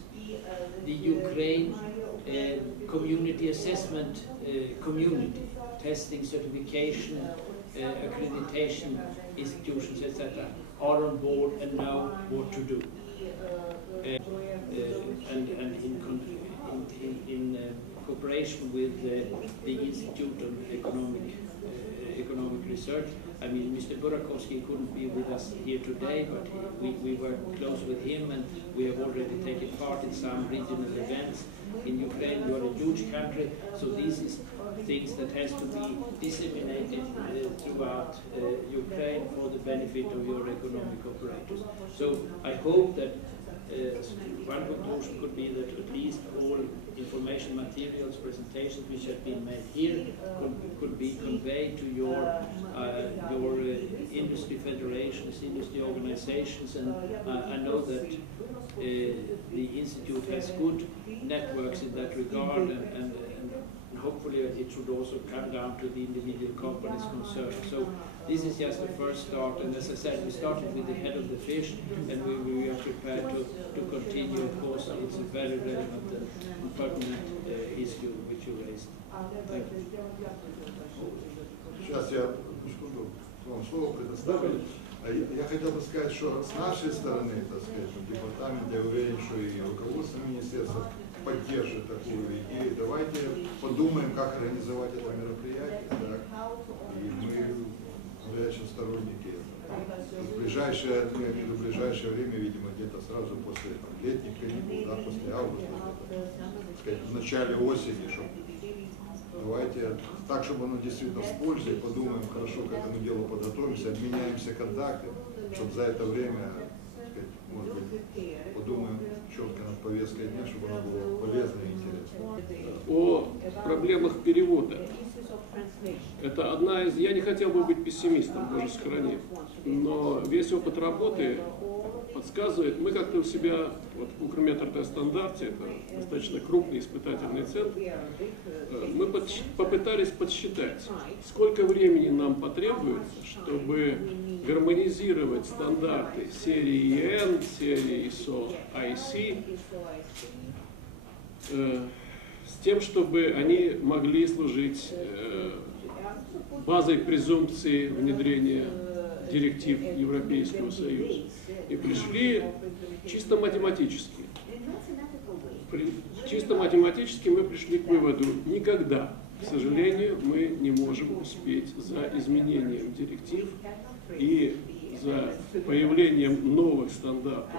the Ukraine community assessment community, testing, certification, accreditation institutions, etc., are on board and know what to do. And in cooperation with the Institute of Economic Research. I mean, Mr. Burakovsky couldn't be with us here today, but we work close with him, and we have already taken part in some regional events. In Ukraine, we are a huge country, so these is things that has to be disseminated throughout Ukraine for the benefit of your economic operators. So I hope that one conclusion could be that at least all information materials, presentations which have been made here could be conveyed to your industry federations, industry organizations, and I know that the Institute has good networks in that regard, and hopefully it should also come down to the individual companies concerned. So this is just the first start, and as I said, we started with the head of the fish, and we are prepared to continue. Of course, it's a very relevant and pertinent issue which you raised. Thank you. Сейчас я секунду вам слово предоставлю. Я хотел бы сказать, что с нашей стороны, так сказать, департамент, я уверен, что и руководство министерства поддержит такую идею. Давайте подумаем, как организовать это мероприятие. Так? И мы горячие сторонники. В ближайшее время, видимо, где-то сразу после летних каникул, да, после августа, так сказать, в начале осени, чтобы давайте так, чтобы оно действительно с пользой, подумаем хорошо к этому делу, подготовимся, обменяемся контактами, чтобы за это время, так сказать, может быть, подумаем четко над повесткой дня, чтобы оно было полезно и интересно. О проблемах перевода. Это одна из... Я не хотел бы быть пессимистом, Боже сохрани, но весь опыт работы подсказывает, мы как-то у себя, вот в Укрметр-стандарте, это достаточно крупный испытательный центр, мы попытались подсчитать, сколько времени нам потребуется, чтобы гармонизировать стандарты серии EN, серии ISO IC, с тем, чтобы они могли служить базой презумпции внедрения директив Европейского Союза. И пришли чисто математически. Чисто математически мы пришли к выводу: никогда, к сожалению, мы не можем успеть за изменением директив и за появлением новых стандартов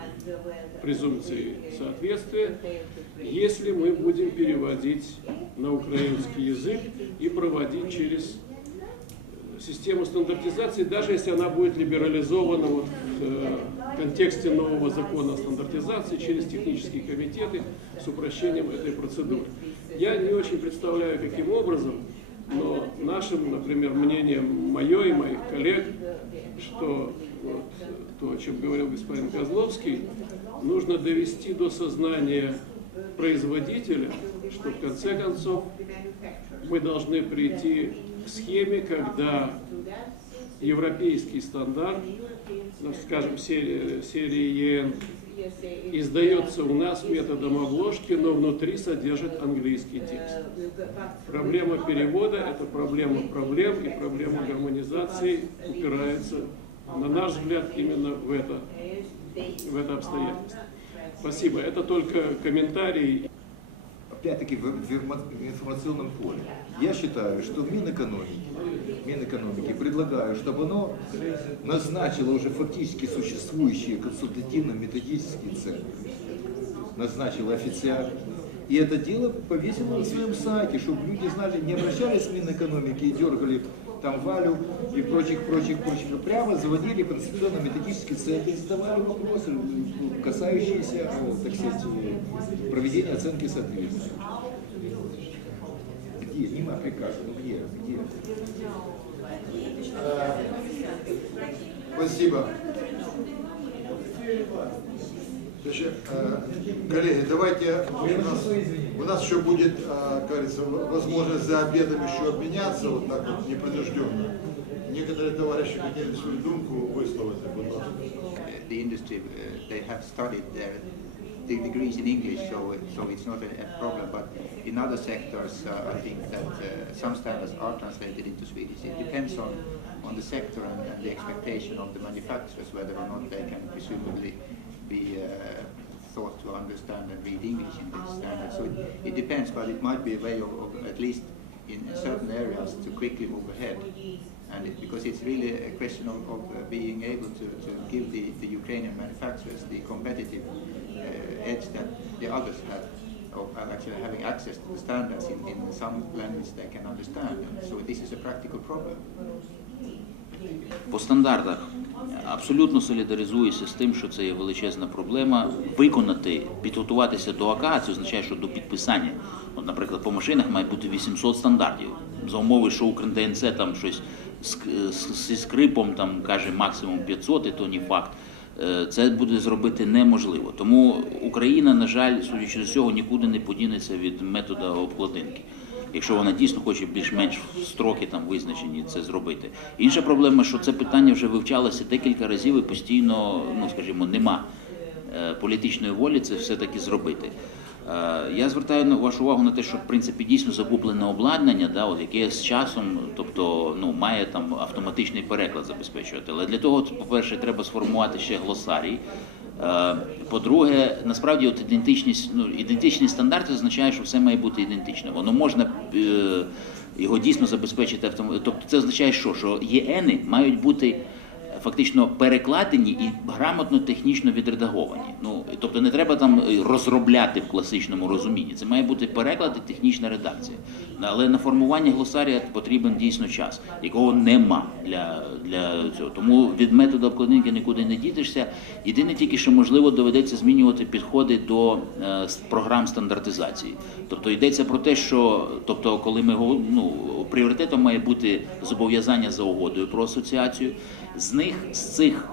презумпции соответствия, если мы будем переводить на украинский язык и проводить через систему стандартизации, даже если она будет либерализована вот в контексте нового закона о стандартизации через технические комитеты с упрощением этой процедуры. Я не очень представляю, каким образом, но нашим, например, мнением мое и моих коллег, что вот, то, о чем говорил господин Козловский, нужно довести до сознания производителя, что в конце концов мы должны прийти к схеме, когда европейский стандарт, скажем, серии EN, издается у нас методом обложки, но внутри содержит английский текст. Проблема перевода – это проблема проблем, и проблема гармонизации упирается, на наш взгляд, именно в это обстоятельство. Спасибо. Это только комментарий. Опять-таки в информационном поле. Я считаю, что Минэкономики предлагаю, чтобы оно назначило уже фактически существующие консультативно-методические центры, назначило официально. И это дело повесило на своем сайте, чтобы люди знали, не обращались в Минэкономики и дергали там Валю и прочих. Прямо звонили в консультационно-методический центр и задавали вопросы, касающиеся, так сказать, проведения оценки соответствия. Где? Нема приказа. Ну где? Спасибо. Коллеги, давайте, у нас еще будет, как говорится, возможность за обедом еще обменяться, вот так вот непринужденно. Некоторые товарищи хотели свою думку высказать. The industry, they have studied their degrees in English, so it's not a problem. But in other sectors, I think that some standards are translated into Swedish. It depends on the sector and the expectation of the manufacturers whether or not they can presumably be thought to understand and read English in this standard. So it depends, but it might be a way of at least in certain areas to quickly move ahead. And because it's really a question of being able to give the Ukrainian manufacturers the competitive edge that the others have, of actually having access to the standards in some language they can understand. And so this is a practical problem. По стандартах абсолютно солідаризуюся з тим, що це є величезна проблема. Виконати, підготуватися до АКА, це означає, що до підписання. От, наприклад, по машинах має бути 800 стандартів. За умови, що УКРНТНЦ там щось зі скрипом там каже максимум 500, і то не факт. Це буде зробити неможливо. Тому Україна, на жаль, судячи з цього, нікуди не подінеться від методу обкладинки. якщо вона дійсно хоче більш-менш в строки там визначені це зробити. Інша проблема, що це питання вже вивчалося декілька разів і постійно, ну скажімо, нема політичної волі це все-таки зробити. Я звертаю вашу увагу на те, що в принципі дійсно закуплене обладнання, да, от, яке з часом, тобто, ну, має там автоматичний переклад забезпечувати. Але для того, по-перше, треба сформувати ще глосарій. По-друге, насправді от ідентичні стандарти означає, що все має бути ідентичне. Воно можна його дійсно забезпечити автоматично. Тобто це означає, що ЄНи мають бути фактично перекладені і грамотно технічно відредаговані. Ну, тобто не треба там розробляти в класичному розумінні. Це має бути переклад і технічна редакція. Але на формування глосарія потрібен дійсно час, якого нема для цього. Тому від методу обкладинки нікуди не дітишся. Єдине тільки, що можливо доведеться змінювати підходи до програм стандартизації. Тобто йдеться про те, що коли ми пріоритетом має бути зобов'язання за угодою про асоціацію. З цих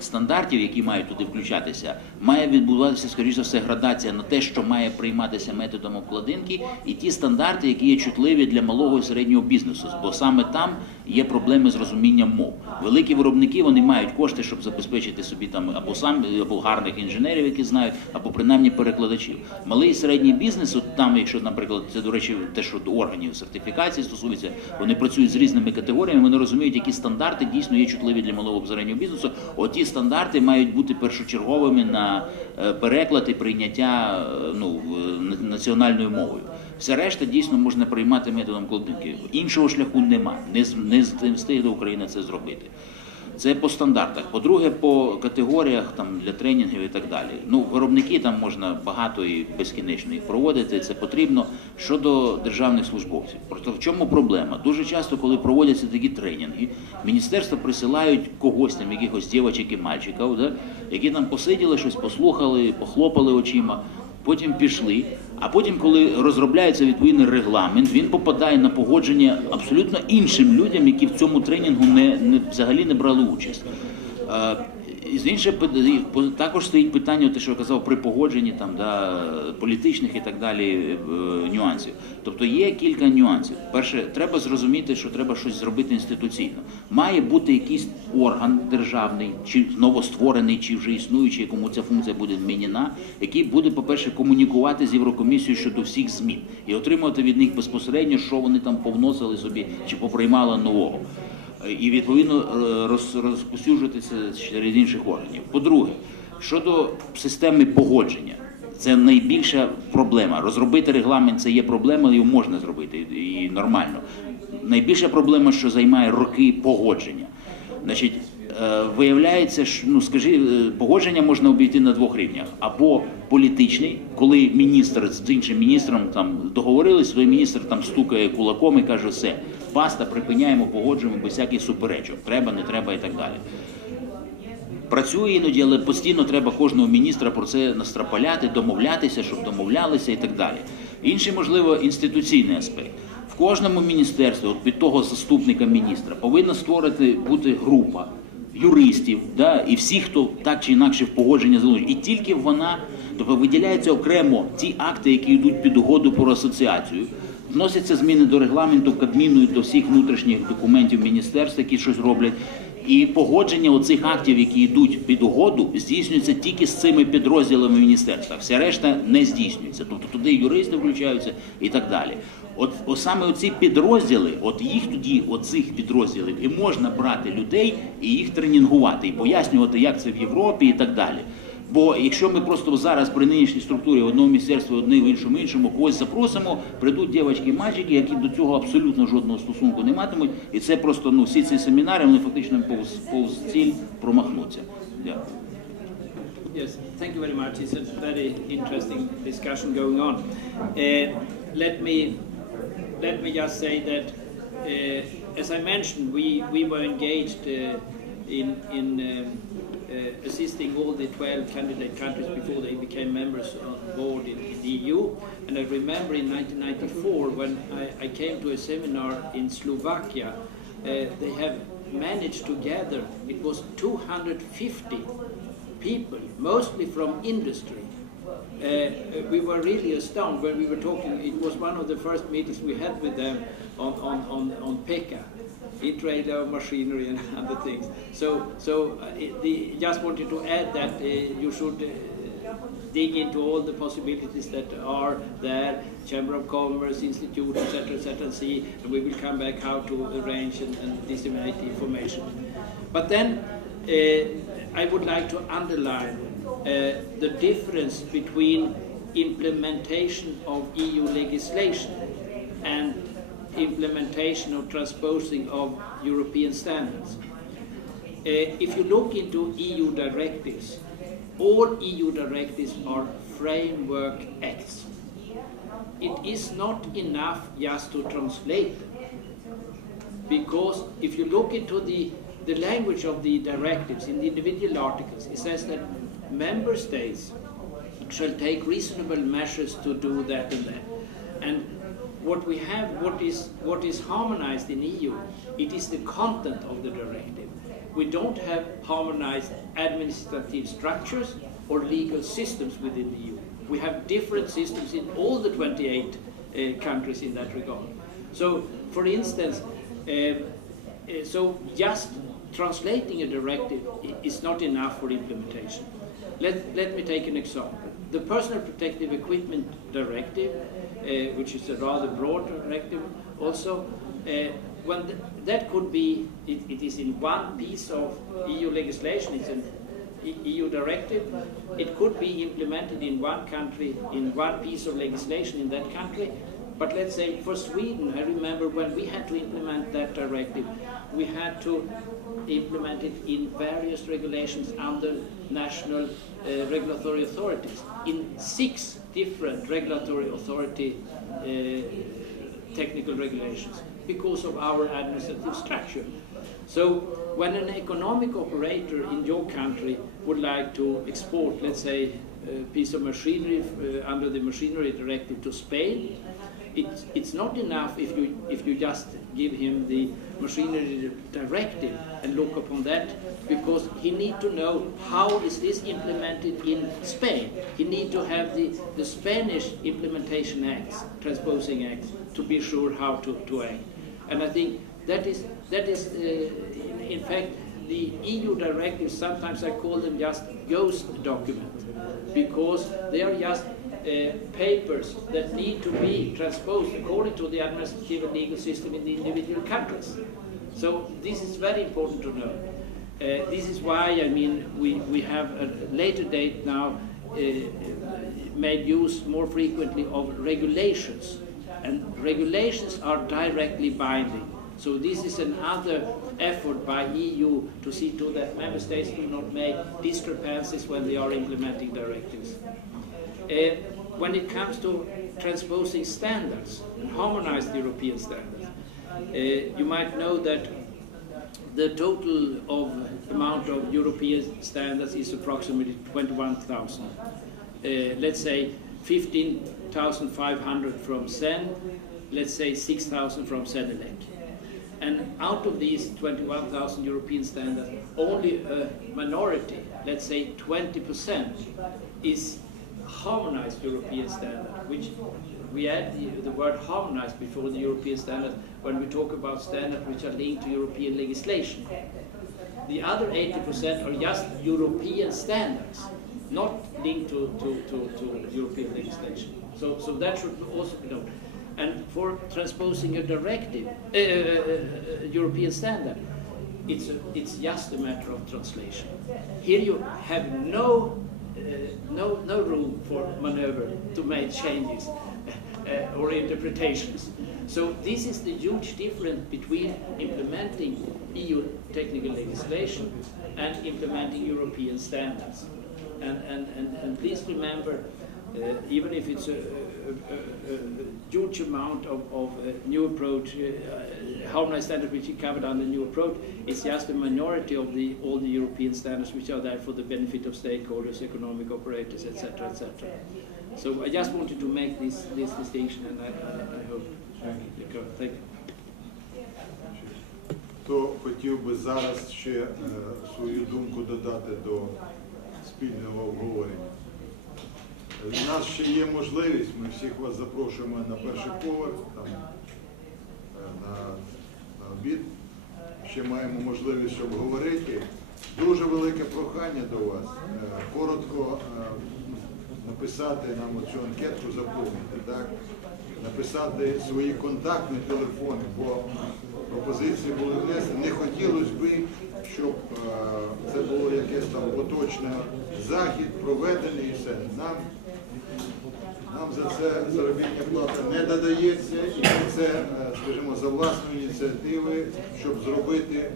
стандартів, які мають туди включатися, має відбуватися, скоріш за все, градація на те, що має прийматися методом обкладинки, і ті стандарти, які є чутливі для малого і середнього бізнесу, бо саме там є проблеми з розумінням мов. Великі виробники, вони мають кошти, щоб забезпечити собі там або гарних інженерів, які знають, або принаймні перекладачів. Малий і середній бізнес, от там, якщо, наприклад, це, до речі, те, що до органів сертифікації стосується, вони працюють з різними категоріями, вони розуміють, які стандарти дійсно є чутливі для малого і середнього бізнесу. Оті стандарти мають бути першочерговими на переклад і прийняття національною мовою. Все решта дійсно можна приймати методом обкладинки. Іншого шляху нема. Не встигне Україна це зробити. Це по стандартах. По-друге, по категоріях там, для тренінгів і так далі. Ну, виробники там можна багато і безкінечно їх проводити, це потрібно. Щодо державних службовців. Просто в чому проблема? Дуже часто, коли проводяться такі тренінги, міністерства присилають когось там, якихось дівчаток і мальчиків, да, які там посиділи, щось послухали, похлопали очима, потім пішли. А потім, коли розробляється відповідний регламент, він попадає на погодження абсолютно іншим людям, які в цьому тренінгу взагалі не брали участь. З іншого, також стоїть питання, те, що я казав, при погодженні там, політичних і так далі нюансів. Тобто є кілька нюансів. Перше, треба зрозуміти, що треба щось зробити інституційно. Має бути якийсь орган державний, чи новостворений, чи вже існуючий, якому ця функція буде змінена, який буде, по-перше, комунікувати з Єврокомісією щодо всіх змін і отримувати від них безпосередньо, що вони там повносили собі, чи поприймали нового. І, відповідно, розповсюджувати це через інших органів. По-друге, щодо системи погодження, це найбільша проблема. Розробити регламент – це є проблема, його можна зробити, і нормально. Найбільша проблема, що займає роки погодження. Значить, виявляється, що, погодження можна обійти на двох рівнях. Або політичний, коли міністр з іншим міністром там договорились, той міністр там стукає кулаком і каже: все, баста, припиняємо, погоджуємо без всяких суперечок, треба, не треба і так далі. Працює іноді, але постійно треба кожного міністра про це настропаляти, домовлятися, щоб домовлялися і так далі. Інший, можливо, інституційний аспект. В кожному міністерстві, от від того заступника міністра, повинна бути група юристів, да, і всі, хто так чи інакше в погодження залучені. І тільки вона, тобто виділяються окремо ті акти, які йдуть під угоду про асоціацію, вносяться зміни до регламенту, Кабміну і до всіх внутрішніх документів міністерств, які щось роблять. І погодження оцих актів, які йдуть під угоду, здійснюється тільки з цими підрозділами міністерства. Вся решта не здійснюється. Тобто туди юристи включаються і так далі. От саме оці підрозділи, от їх тоді, оцих підрозділів, і можна брати людей і їх тренінгувати, і пояснювати, як це в Європі і так далі. Бо якщо ми просто зараз при нинішній структурі одного міністерства, одне в іншому, когось запросимо, прийдуть дівчатки і мальчики, які до цього абсолютно жодного стосунку не матимуть, і це просто, всі ці семінари, вони фактично повз ціль промахнуться. Дякую. Yes, thank you very much. It's a very interesting discussion going on. Let me just say that, as I mentioned, we were engaged in assisting all the 12 candidate countries before they became members on board in the EU. And I remember in 1994 when I came to a seminar in Slovakia, they have managed to gather, it was 250 people, mostly from industry, we were really astounded when we were talking. It was one of the first meetings we had with them on PECA, in-trailer machinery and other things. So just wanted to add that you should dig into all the possibilities that are there, Chamber of Commerce, Institute, etc., and see, and we will come back how to arrange and disseminate the information. But then I would like to underline the difference between implementation of EU legislation and implementation or transposing of European standards. If you look into EU directives, all EU directives are framework acts. It is not enough just to translate them, because if you look into the language of the directives in the individual articles, it says that member states shall take reasonable measures to do that and that. And what we have, what is harmonized in EU, it is the content of the directive. We don't have harmonized administrative structures or legal systems within the EU. We have different systems in all the 28 countries in that regard. So, for instance, so just translating a directive is not enough for implementation. Let me take an example. The Personal Protective Equipment Directive, which is a rather broad directive also, when that could be, it is in one piece of EU legislation, it's an EU directive, it could be implemented in one country, in one piece of legislation in that country. But let's say for Sweden, I remember when we had to implement that directive, we had to implement it in various regulations under national regulatory authorities, in 6 different regulatory authority technical regulations, because of our administrative structure. So when an economic operator in your country would like to export, let's say, a piece of machinery under the machinery directive to Spain, it's not enough if you just give him the machinery directive and look upon that, because he needs to know how is this implemented in Spain. He needs to have the Spanish implementation acts, transposing acts, to be sure how to act. And I think that is in fact, the EU directives, sometimes I call them just ghost documents, because they are just papers that need to be transposed according to the administrative and legal system in the individual countries. So this is very important to know. This is why, I mean, we have a later date now made use more frequently of regulations, and regulations are directly binding. So this is another effort by EU to see to that member states do not make discrepancies when they are implementing directives. When it comes to transposing standards and harmonized European standards, you might know that the total amount of European standards is approximately 21,000. Let's say 15,500 from CEN, let's say 6,000 from CENELEC. And out of these 21,000 European standards, only a minority, let's say 20%, is harmonized European standard, which we add the word harmonized before the European standard when we talk about standards which are linked to European legislation. The other 80% are just European standards, not linked to European legislation. So that should also be known. And for transposing a directive, European standard, it's just a matter of translation. Here you have no room for maneuver to make changes or interpretations. So this is the huge difference between implementing EU technical legislation and implementing European standards. And please remember, even if it's a huge amount of new approach, harmonized standards which is covered under new approach, it's just a minority of all the European standards which are there for the benefit of stakeholders, economic operators, etc., etc. So I just wanted to make this distinction, and I hope. Thank you. Хто хотів би зараз ще свою думку додати до спільного обговорення? У нас ще є можливість, ми всіх вас запрошуємо на перший поверх, там, на обід. Ще маємо можливість обговорити. Дуже велике прохання до вас. Коротко написати нам оцю анкетку, заповнити, так? Написати свої контактні телефони, бо пропозиції були внесені. Не хотілося б, щоб це було якесь там поточний захід, проведений і все. Нам за це заробітна плата не додається, і це, скажімо, за власної ініціативи, щоб зробити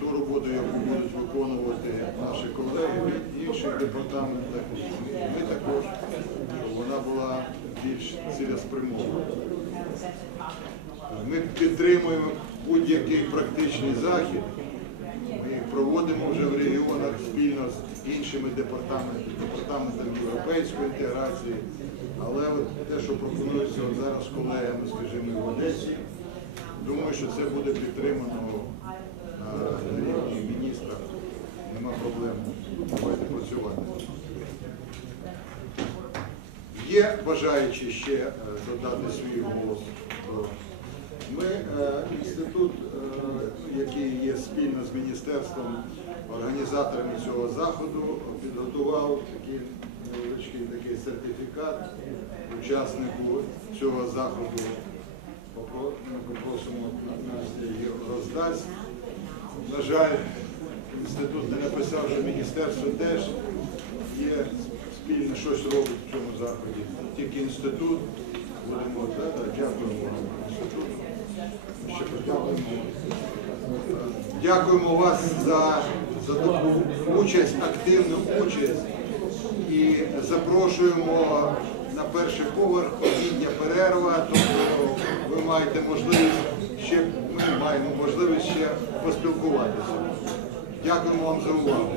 ту роботу, яку будуть виконувати наші колеги в інших департаментах. Ми також, щоб вона була більш цілеспрямована. Ми підтримуємо будь-який практичний захід. Ми їх проводимо вже в регіонах спільно з іншими департаментами європейської інтеграції. Але от те, що пропонується от зараз колегами, скажімо, в Одесі, думаю, що це буде підтримано на рівні міністра. Нема проблем. Давайте працювати. Є бажаючі ще додати свій голос. Ми, інститут, який є спільно з міністерством, організаторами цього заходу, підготував такий невеличкий сертифікат учаснику цього заходу. Ми попросимо, Настя її роздасть. На жаль, інститут не написав, що міністерство теж є спільно щось робить в цьому заході. Тільки інститут. Будемо, дякуємо вам, інститут. Ще подякуємо. Дякуємо вас за таку участь, активну участь. І запрошуємо на перший поверх, обідня перерва, тобто ви маєте можливість ще, ми маємо можливість ще поспілкуватися. Дякуємо вам за увагу.